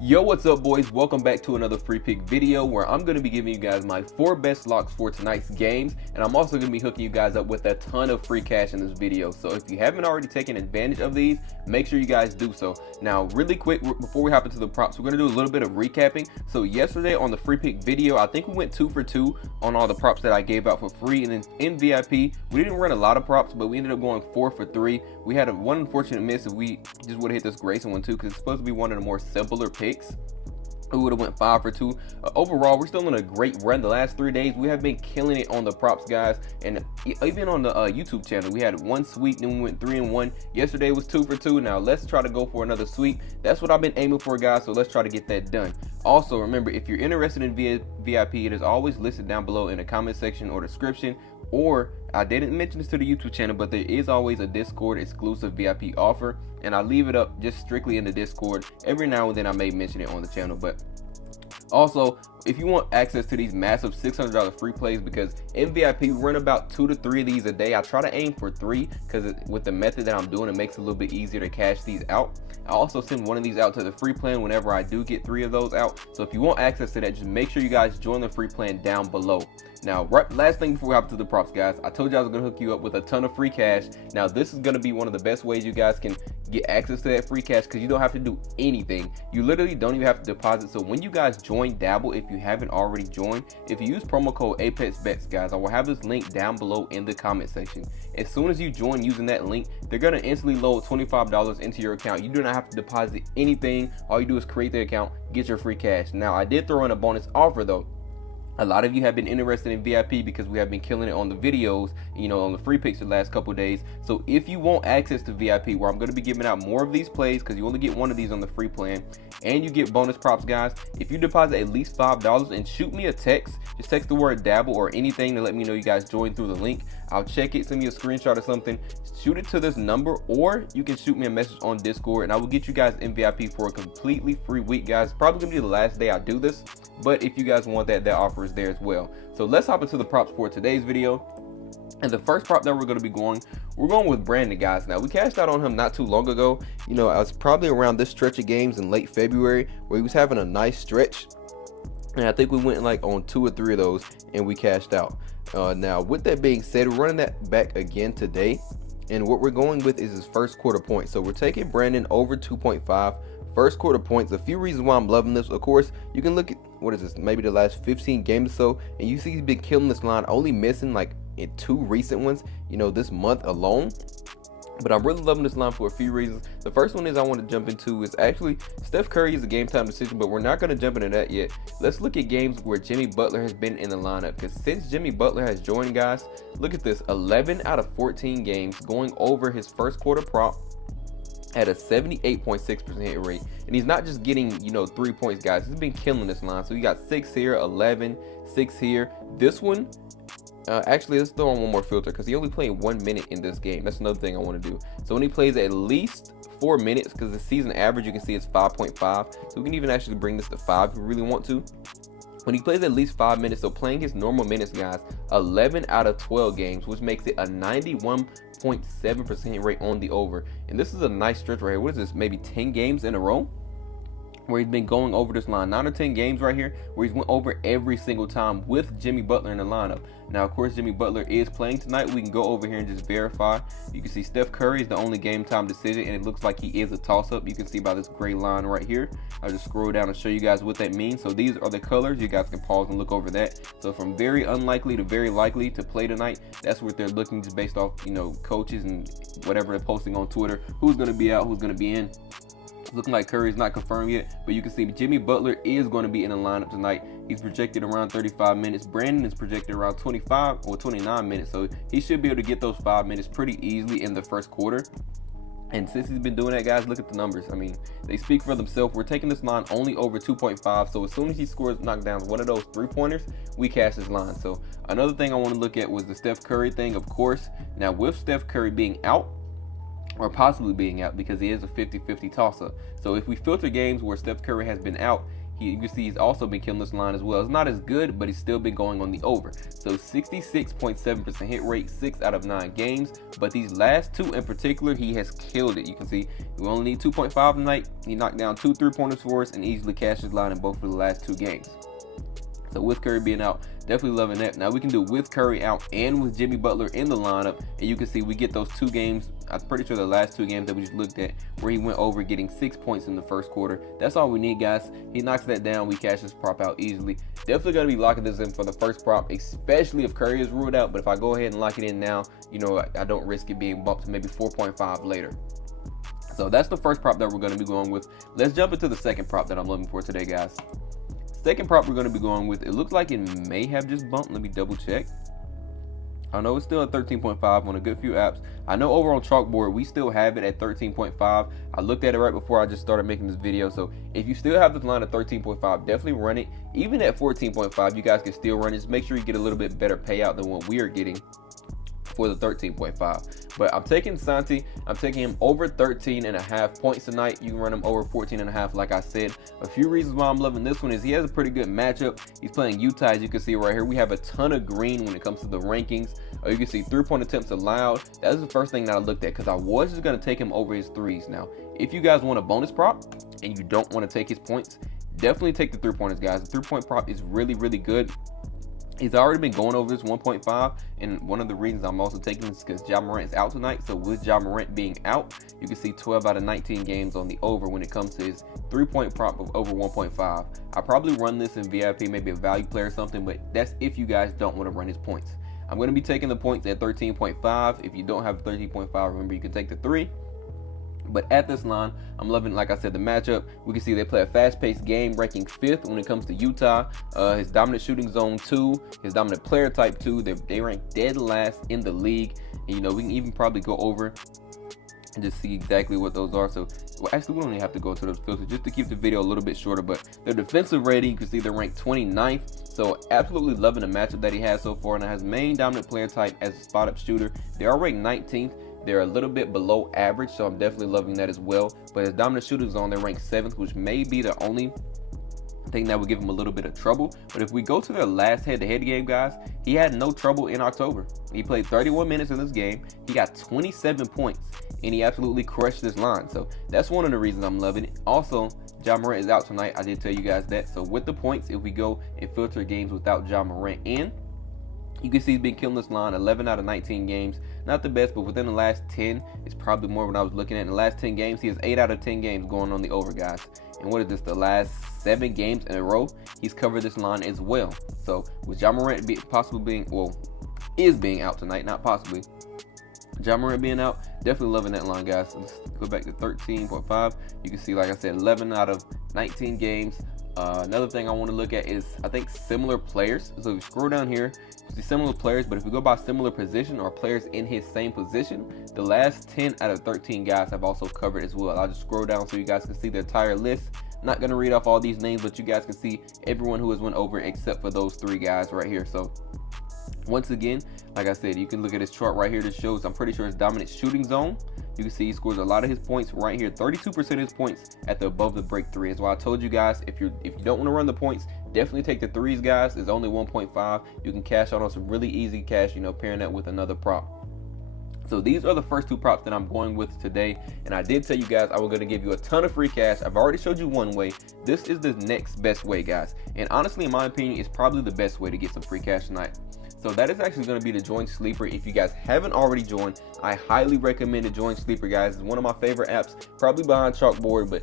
Yo, what's up boys? Welcome back to another free pick video where I'm going to be giving you guys my 4 best locks for tonight's games, and I'm also going to be hooking you guys up with a ton of free cash in this video. So if you haven't already taken advantage of these, make sure you guys do so. Now really quick, before we hop into the props, we're going to do a little bit of recapping. So yesterday on the free pick video, I think we went 2 for 2 on all the props that I gave out for free, and then in VIP we didn't run a lot of props, but we ended up going 4 for 3. We had one unfortunate miss if we just would have hit this Grayson one too, because it's supposed to be one of the more simpler picks. We would have went 5 for 2. Overall, we're still in a great run. The last 3 days we have been killing it on the props, guys, and even on the YouTube channel we had 1 sweep, then we went 3 and 1. Yesterday was 2 for 2. Now let's try to go for another sweep. That's what I've been aiming for, guys, so let's try to get that done. Also remember, if you're interested in VIP, it is always listed down below in the comment section or description, or I didn't mention this to the YouTube channel, but there is always a Discord exclusive VIP offer, and I leave it up just strictly in the Discord. Every now and then I may mention it on the channel. But also, if you want access to these massive $600 free plays, because in VIP we run about 2 to 3 of these a day. I try to aim for 3 because with the method that I'm doing, it makes it a little bit easier to cash these out. I also send one of these out to the free plan whenever I do get 3 of those out. So if you want access to that, just make sure you guys join the free plan down below. Now, last thing before we hop to the props, guys, I told you I was going to hook you up with a ton of free cash. Now, this is going to be one of the best ways you guys can get access to that free cash, because you don't have to do anything. You literally don't even have to deposit. So when you guys join Dabble, if you haven't already joined, if you use promo code ApexBetz, guys, I will have this link down below in the comment section. As soon as you join using that link, they're going to instantly load $25 into your account. You do not have to deposit anything. All you do is create the account, get your free cash. Now, I did throw in a bonus offer though. A lot of you have been interested in VIP because we have been killing it on the videos, on the free picks the last couple days. So if you want access to VIP, where I'm going to be giving out more of these plays, because you only get 1 of these on the free plan, and you get bonus props, guys, if you deposit at least $5 and shoot me a text, just text the word Dabble or anything to let me know you guys joined through the link. I'll check it, send me a screenshot or something, shoot it to this number, or you can shoot me a message on Discord, and I will get you guys in VIP for a completely free week, guys. Probably gonna be the last day I do this, but if you guys want that offer is there as well. So let's hop into the props for today's video. And the first prop that we're going to be we're going with Brandin, guys. Now, we cashed out on him not too long ago. I was probably around this stretch of games in late February where he was having a nice stretch, and I think we went like on 2 or 3 of those and we cashed out. Now, with that being said, we're running that back again today, and what we're going with is his first quarter points. So we're taking Brandin over 2.5 first quarter points. A few reasons why I'm loving this. Of course, you can look at, what is this, maybe the last 15 games or so, and you see he's been killing this line, only missing like in 2 recent ones, this month alone. But I'm really loving this line for a few reasons. The first one is I want to jump into is actually Steph Curry is a game time decision, but we're not going to jump into that yet. Let's look at games where Jimmy Butler has been in the lineup, because since Jimmy Butler has joined, guys, look at this, 11 out of 14 games going over his first quarter prop at a 78.6% hit rate. And he's not just getting 3 points, guys. He's been killing this line. So you got 6 here, 11, 6 here. This one, actually, let's throw on one more filter, because he only played 1 minute in this game. That's another thing I want to do. So when he plays at least 4 minutes, because the season average you can see is 5.5, so we can even actually bring this to 5 if we really want to. When he plays at least 5 minutes, so playing his normal minutes, guys, 11 out of 12 games, which makes it a 91.7% rate on the over. And this is a nice stretch right here. What is this, maybe 10 games in a row where he's been going over this line? 9 or 10 games right here where he's went over every single time with Jimmy Butler in the lineup. Now, of course, Jimmy Butler is playing tonight. We can go over here and just verify. You can see Steph Curry is the only game time decision, and it looks like he is a toss-up. You can see by this gray line right here. I'll just scroll down and show you guys what that means. So these are the colors. You guys can pause and look over that. So from very unlikely to very likely to play tonight, that's what they're looking, just based off, coaches and whatever they're posting on Twitter, who's going to be out, who's going to be in. Looking like Curry's not confirmed yet, but you can see Jimmy Butler is going to be in the lineup tonight. He's projected around 35 minutes. Brandin is projected around 25 or 29 minutes, so he should be able to get those 5 minutes pretty easily in the first quarter. And since he's been doing that, guys, look at the numbers. I mean, they speak for themselves. We're taking this line only over 2.5, so as soon as he scores knockdowns, one of those 3-pointers, we cash this line. So another thing I want to look at was the Steph Curry thing, of course. Now, with Steph Curry being out, or possibly being out, because he is a 50-50 toss-up. So if we filter games where Steph Curry has been out, You can see he's also been killing this line as well. It's not as good, but he's still been going on the over. So 66.7% hit rate, 6 out of 9 games. But these last 2 in particular, he has killed it. You can see we only need 2.5 tonight. He knocked down 2 3-pointers for us and easily cashed his line in both of the last 2 games. So with Curry being out, definitely loving that. Now we can do with Curry out and with Jimmy Butler in the lineup, and you can see we get those 2 games. I'm pretty sure the last 2 games that we just looked at where he went over getting 6 points in the first quarter. That's all we need, guys. He knocks that down. We cash this prop out easily. Definitely going to be locking this in for the first prop, especially if Curry is ruled out. But if I go ahead and lock it in now, you know, I don't risk it being bumped to maybe 4.5 later. So that's the first prop that we're going to be going with. Let's jump into the second prop that I'm looking for today, guys. Second prop we're going to be going with, it looks like it may have just bumped. Let me double check. I know it's still at 13.5 on a good few apps. I know over on Chalkboard we still have it at 13.5. I looked at it right before I just started making this video. So if you still have this line at 13.5, definitely run it. Even at 14.5, you guys can still run it. Just make sure you get a little bit better payout than what we are getting for the 13.5. But I'm taking Santi. I'm taking him over 13.5 points tonight. You can run him over 14.5 like I said. A few reasons why I'm loving this one is he has a pretty good matchup. He's playing Utah, as you can see right here. We have a ton of green when it comes to the rankings. You can see 3-point attempts allowed. That was the first thing that I looked at because I was just going to take him over his threes. Now, if you guys want a bonus prop and you don't want to take his points, definitely take the 3-pointers, guys. The 3-point prop is really, really good. He's already been going over this 1.5, and one of the reasons I'm also taking this is because Ja Morant's out tonight. So with Ja Morant being out, you can see 12 out of 19 games on the over when it comes to his 3-point prop of over 1.5. I probably run this in VIP, maybe a value play or something, but that's if you guys don't want to run his points. I'm going to be taking the points at 13.5. If you don't have 13.5, remember you can take the 3. But at this line, I'm loving, like I said, the matchup. We can see they play a fast-paced game, ranking 5th when it comes to Utah. His dominant shooting zone 2, his dominant player type 2. They rank dead last in the league. And, you know, we can even probably go over and just see exactly what those are. So, well, actually, we don't even have to go to those filters just to keep the video a little bit shorter. But their defensive rating, you can see they're ranked 29th. So, absolutely loving the matchup that he has so far. And it has main dominant player type as a spot-up shooter. They are ranked 19th. They're a little bit below average, so I'm definitely loving that as well. But his dominant shooting zone, they're ranked 7th, which may be the only thing that would give him a little bit of trouble. But if we go to their last head-to-head game, guys, he had no trouble in October. He played 31 minutes in this game. He got 27 points, and he absolutely crushed this line. So that's one of the reasons I'm loving it. Also, Ja Morant is out tonight. I did tell you guys that. So with the points, if we go and filter games without Ja Morant in, you can see he's been killing this line 11 out of 19 games. Not the best, but within the last 10, it's probably more when I was looking at. In the last 10 games, he has 8 out of 10 games going on the over, guys. And what is this, the last 7 games in a row, he's covered this line as well. So with Ja Morant is being out tonight, not possibly. Ja Morant being out, definitely loving that line, guys. So let's go back to 13.5. You can see, like I said, 11 out of 19 games. Another thing I want to look at is, I think, similar players. So if you scroll down here, you see similar players, but if we go by similar position or players in his same position, the last 10 out of 13 guys have also covered as well. I'll just scroll down so you guys can see the entire list. I'm not going to read off all these names, but you guys can see everyone who has went over except for those 3 guys right here. So once again, like I said, you can look at this chart right here that shows, I'm pretty sure his dominant shooting zone. You can see he scores a lot of his points right here. 32% of his points at the above the break 3. That's why I told you guys, if you don't want to run the points, definitely take the 3s, guys. It's only 1.5. You can cash out on some really easy cash, you know, pairing that with another prop. So these are the first 2 props that I'm going with today. And I did tell you guys I was going to give you a ton of free cash. I've already showed you one way. This is the next best way, guys. And honestly, in my opinion, it's probably the best way to get some free cash tonight. So that is actually going to be the Join Sleeper. If you guys haven't already joined, I highly recommend the Join Sleeper, guys. It's one of my favorite apps, probably behind Chalkboard. But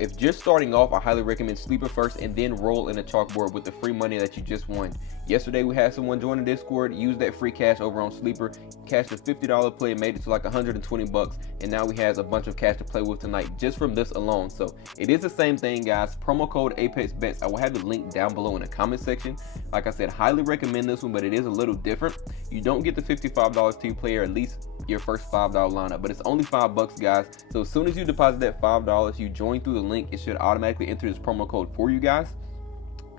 if just starting off, I highly recommend Sleeper first and then roll in a Chalkboard with the free money that you just won. Yesterday, we had someone join the Discord, use that free cash over on Sleeper, cashed a $50 play, made it to like 120 bucks, and now he has a bunch of cash to play with tonight just from this alone. So it is the same thing, guys. Promo code ApexBetz. I will have the link down below in the comment section. Like I said, highly recommend this one, but it is a little different. You don't get the $55 to your player, at least your first $5 lineup, but it's only $5, guys. So as soon as you deposit that $5, you join through the link, it should automatically enter this promo code for you guys.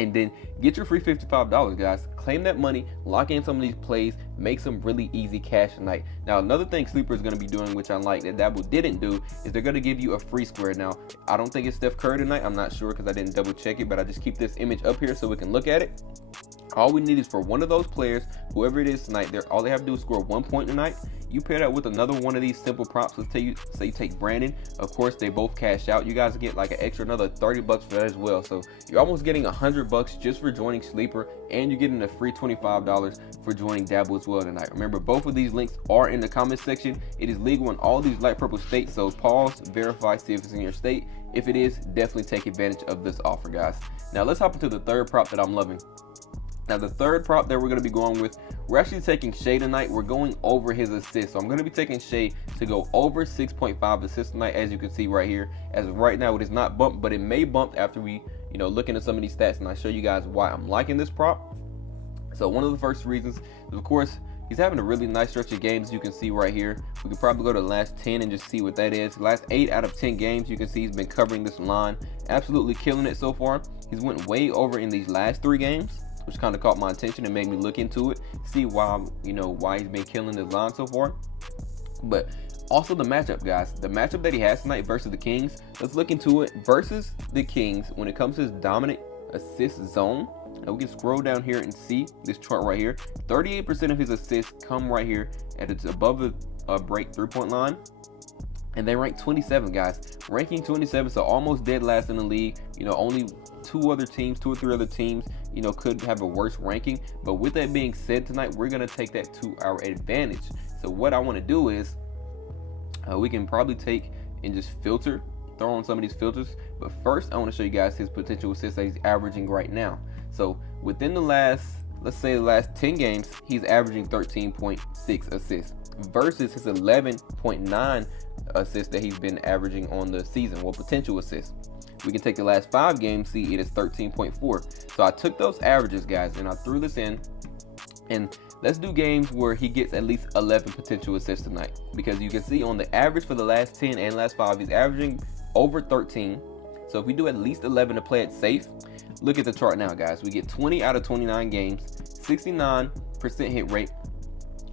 and then get your free $55, guys. Claim that money, lock in some of these plays, make some really easy cash tonight. Now, another thing Sleeper is going to be doing, which I like that Dabble didn't do, is they're going to give you a free square. Now, I don't think it's Steph Curry tonight. I'm not sure because I didn't double check it, but I just keep this image up here so we can look at it. All we need is for one of those players, whoever it is tonight, all they have to do is score 1 point tonight. You pair that with another one of these simple props. Let's say you take Brandin. Of course, they both cash out. You guys get like an extra another $30 for that as well. So you're almost getting $100 just for joining Sleeper, and you're getting a free $25 for joining Dabble as well tonight. Remember, both of these links are in the comment section. It is legal in all these light purple states, so pause, verify, see if it's in your state. If it is, definitely take advantage of this offer, guys. Now let's hop into the third prop that I'm loving. Now, the third prop that we're going to be going with, we're actually taking Shai tonight. We're going over his assists. So I'm going to be taking Shai to go over 6.5 assists tonight, as you can see right here. As of right now, it is not bumped, but it may bump after we, look into some of these stats, and I show you guys why I'm liking this prop. So one of the first reasons is, of course, he's having a really nice stretch of games. You can see right here. We can probably go to the last 10 and just see what that is. Last 8 out of 10 games, you can see he's been covering this line. Absolutely killing it so far. He's went way over in these last 3 games, which kind of caught my attention and made me look into it, see why, why he's been killing this line so far. But also the matchup, guys. The matchup that he has tonight versus the Kings. Let's look into it. Versus the Kings, when it comes to his dominant assist zone, now we can scroll down here and see this chart right here. 38% of his assists come right here, and it's above the break 3-point line. And they rank 27, guys. Ranking 27, so almost dead last in the league. Only 2 or 3 other teams, could have a worse ranking. But with that being said, tonight we're gonna take that to our advantage. So what I want to do is, we can probably take and just filter, throw on some of these filters. But first, I want to show you guys his potential assists that he's averaging right now. So within the last, let's say the last 10 games, he's averaging 13.6 assists versus his 11.9 assists that he's been averaging on the season. Well, potential assists. We can take the last 5 games, see it is 13.4. So I took those averages, guys, and I threw this in. And let's do games where he gets at least 11 potential assists tonight, because you can see on the average for the last 10 and last 5, he's averaging over 13. So if we do at least 11 to play it safe, look at the chart now, guys. We get 20 out of 29 games, 69% hit rate.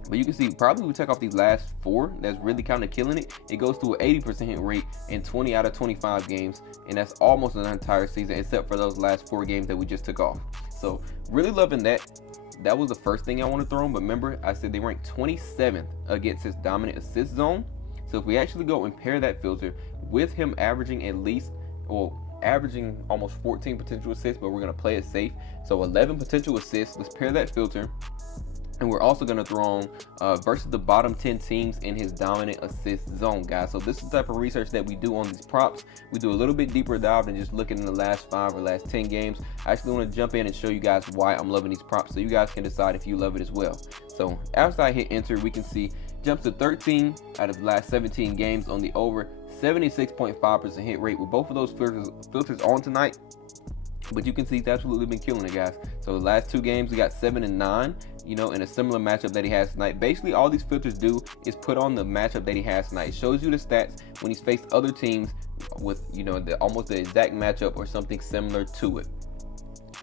But you can see, probably we take off these last 4, that's really kind of killing it. It goes to an 80% hit rate in 20 out of 25 games, and that's almost an entire season, except for those last 4 games that we just took off. So really loving that. That was the first thing I want to throw in, but remember, I said they rank 27th against his dominant assist zone. So if we actually go and pair that filter with him averaging at least, averaging almost 14 potential assists, but we're going to play it safe. So 11 potential assists, let's pair that filter. And we're also going to throw on versus the bottom 10 teams in his dominant assist zone, guys. So this is the type of research that we do on these props. We do a little bit deeper dive than just looking in the last 5 or last 10 games. I actually want to jump in and show you guys why I'm loving these props, so you guys can decide if you love it as well. So after I hit enter, we can see jumps to 13 out of the last 17 games on the over, 76.5% hit rate with both of those filters on tonight. But you can see he's absolutely been killing it, guys. So the last 2 games, we got 7 and 9, in a similar matchup that he has tonight. Basically, all these filters do is put on the matchup that he has tonight. It shows you the stats when he's faced other teams with, almost the exact matchup or something similar to it.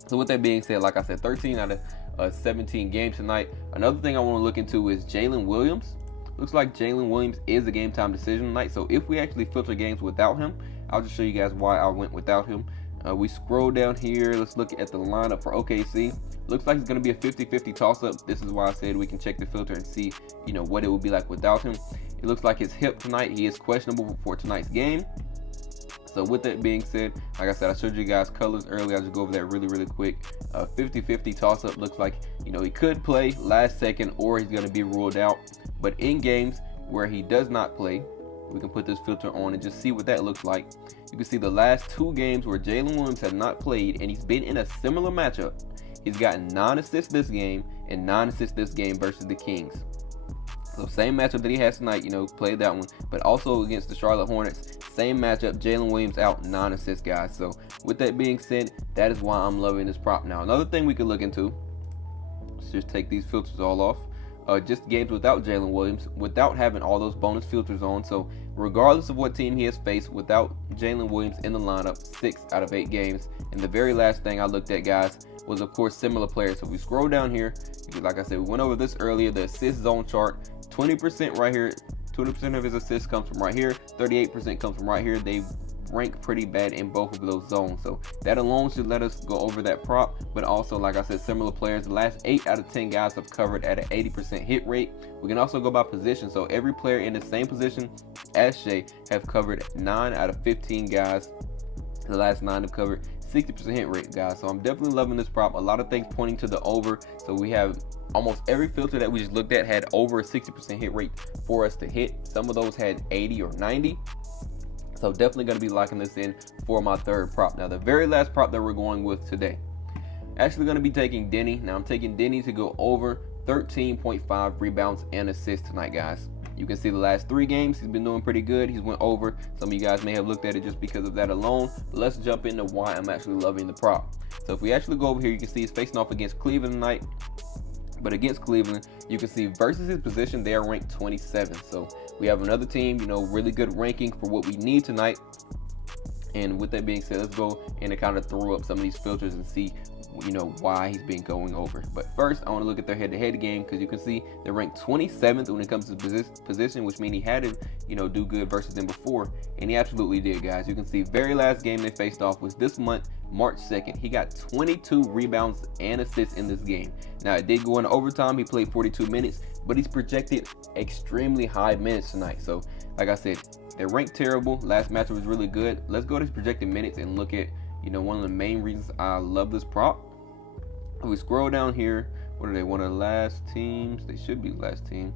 So with that being said, like I said, 13 out of 17 games tonight. Another thing I want to look into is Jalen Williams. Looks like Jalen Williams is a game time decision tonight. So if we actually filter games without him, I'll just show you guys why I went without him. We scroll down here. Let's look at the lineup for OKC. Looks like it's going to be a 50-50 toss-up. This is why I said we can check the filter and see, what it would be like without him. It looks like his hip tonight, he is questionable for tonight's game. So with that being said, like I said, I showed you guys colors earlier. I'll just go over that really quick. 50-50 toss-up looks like, he could play last second or he's going to be ruled out. But in games where he does not play, we can put this filter on and just see what that looks like. You can see the last 2 games where Jalen Williams has not played and he's been in a similar matchup. He's gotten 9 assists this game and 9 assists this game versus the Kings. So same matchup that he has tonight, played that one, but also against the Charlotte Hornets, same matchup, Jalen Williams out, 9 assists, guys. So with that being said, that is why I'm loving this prop. Now, another thing we could look into, let's just take these filters all off. Just games without Jalen Williams, without having all those bonus filters on. So regardless of what team he has faced, without Jalen Williams in the lineup 6 out of 8 games. And the very last thing I looked at, guys, was of course similar players. So if we scroll down here, like I said, we went over this earlier, the assist zone chart, 20% right here, 20% of his assists comes from right here, 38% comes from right here. They rank pretty bad in both of those zones, so that alone should let us go over that prop. But also, like I said, similar players, the last 8 out of 10 guys have covered at an 80% hit rate. We can also go by position, so every player in the same position as Shai have covered 9 out of 15 guys. The last 9 have covered 60% hit rate, guys. So I'm definitely loving this prop. A lot of things pointing to the over. So we have almost every filter that we just looked at had over a 60% hit rate for us to hit. Some of those had 80 or 90. So definitely going to be locking this in for my third prop. Now the very last prop that we're going with today, actually going to be taking Deni. Now I'm taking Deni to go over 13.5 rebounds and assists tonight, guys. You can see the last 3 games he's been doing pretty good. He's went over. Some of you guys may have looked at it just because of that alone, but let's jump into why I'm actually loving the prop. So if we actually go over here, you can see he's facing off against Cleveland tonight. But against Cleveland, you can see versus his position, they are ranked 27. So we have another team, you know, really good ranking for what we need tonight. And with that being said, let's go and kind of throw up some of these filters and see, you know, why he's been going over. But first, I want to look at their head-to-head game, because you can see they're ranked 27th when it comes to position, which means he had to, you know, do good versus them before, and he absolutely did, guys. You can see very last game they faced off was this month, March 2nd. He got 22 rebounds and assists in this game. Now it did go into overtime. He played 42 minutes, but he's projected extremely high minutes tonight. So like I said, they're ranked terrible. Last match was really good. Let's go to his projected minutes and look at, you know, one of the main reasons I love this prop. If we scroll down here, what are they? One of the last teams? They should be the last team.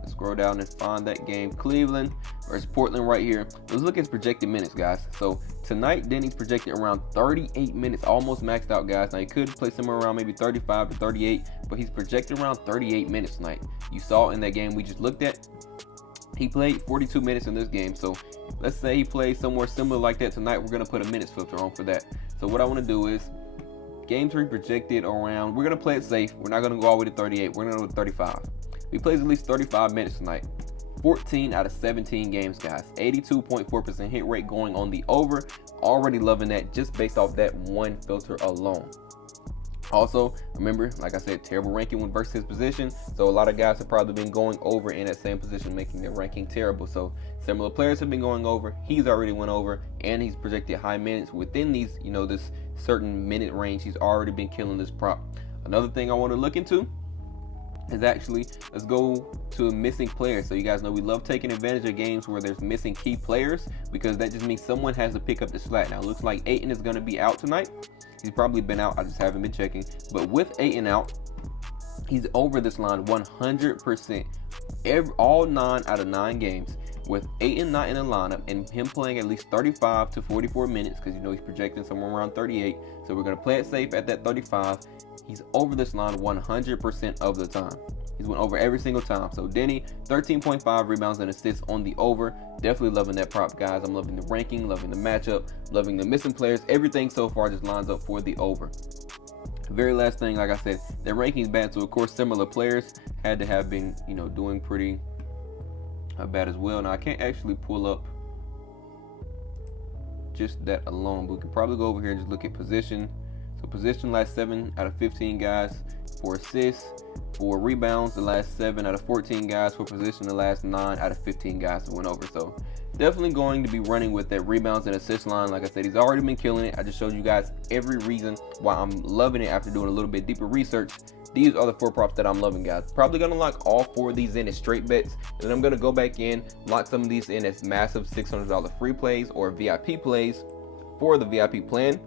Let's scroll down and find that game. Cleveland versus Portland right here. Let's look at his projected minutes, guys. So tonight, Deni's projected around 38 minutes, almost maxed out, guys. Now he could play somewhere around maybe 35 to 38, but he's projected around 38 minutes tonight. You saw in that game we just looked at, he played 42 minutes in this game. So let's say he plays somewhere similar like that tonight. We're going to put a minutes filter on for that. So what I want to do is games we projected around, we're going to play it safe. We're not going to go all the way to 38. We're going to go to 35. He plays at least 35 minutes tonight. 14 out of 17 games, guys. 82.4% hit rate going on the over. Already loving that just based off that one filter alone. Also, remember, like I said, terrible ranking when versus his position. So a lot of guys have probably been going over in that same position, making their ranking terrible. So similar players have been going over. He's already went over, and he's projected high minutes within these, you know, this certain minute range. He's already been killing this prop. Another thing I want to look into is actually, let's go to missing players. So you guys know we love taking advantage of games where there's missing key players, because that just means someone has to pick up the slack. Now it looks like Ayton is going to be out tonight. He's probably been out. I just haven't been checking. But with Ayton out, he's over this line 100%. All 9 out of 9 games with Ayton not in the lineup and him playing at least 35 to 44 minutes, because you know he's projecting somewhere around 38. So we're going to play it safe at that 35. He's over this line 100% of the time. He's went over every single time. So Deni, 13.5 rebounds and assists on the over. Definitely loving that prop, guys. I'm loving the ranking, loving the matchup, loving the missing players. Everything so far just lines up for the over. Very last thing, like I said, their ranking's bad. So of course, similar players had to have been, you know, doing pretty bad as well. Now I can't actually pull up just that alone, but we can probably go over here and just look at position. So position, last 7 out of 15 guys for assists. For rebounds, the last 7 out of 14 guys. For position, the last 9 out of 15 guys that went over. So definitely going to be running with that rebounds and assist line. Like I said, he's already been killing it. I just showed you guys every reason why I'm loving it after doing a little bit deeper research. These are the 4 props that I'm loving, guys. Probably going to lock all 4 of these in as straight bets. And then I'm going to go back in, lock some of these in as massive $600 free plays or VIP plays for the VIP plan.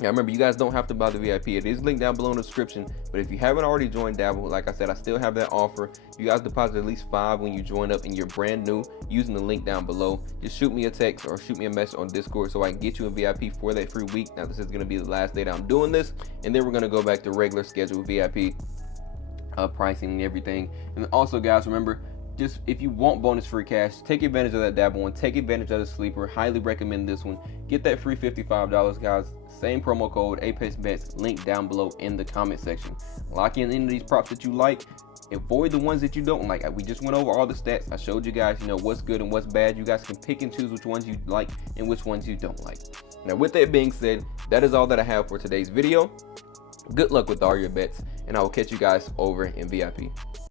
Now remember, you guys don't have to buy the VIP. It is linked down below in the description. But if you haven't already joined Dabble, like I said, I still have that offer. You guys deposit at least 5 when you join up and you're brand new using the link down below. Just shoot me a text or shoot me a message on Discord so I can get you a VIP for that free week. Now this is going to be the last day that I'm doing this, and then we're going to go back to regular schedule VIP pricing and everything. And also, guys, remember, just if you want bonus free cash, take advantage of that Dabble one. Take advantage of the sleeper. Highly recommend this one. Get that free $55, guys. Same promo code ApexBetz, link down below in the comment section. Lock in any of these props that you like. Avoid the ones that you don't like. We just went over all the stats. I showed you guys, what's good and what's bad. You guys can pick and choose which ones you like and which ones you don't like. Now, with that being said, that is all that I have for today's video. Good luck with all your bets, and I will catch you guys over in VIP.